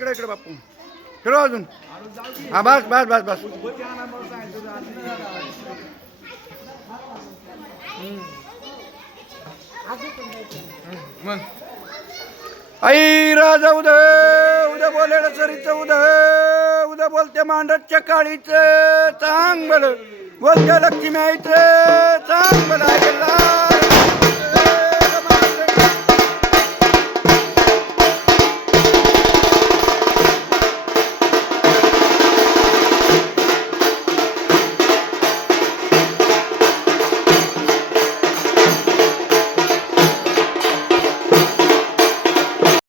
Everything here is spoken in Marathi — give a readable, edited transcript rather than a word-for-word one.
इकडे इकडे बापू फिरो अजून हा बस बस बस बस आई राजा उदय उद्या बोलेल सरीचं उदय उद्या बोलते मांडरच्या काळीचं चांग बल बोलते लक्ष्मी आईचं चांग बल ऐकला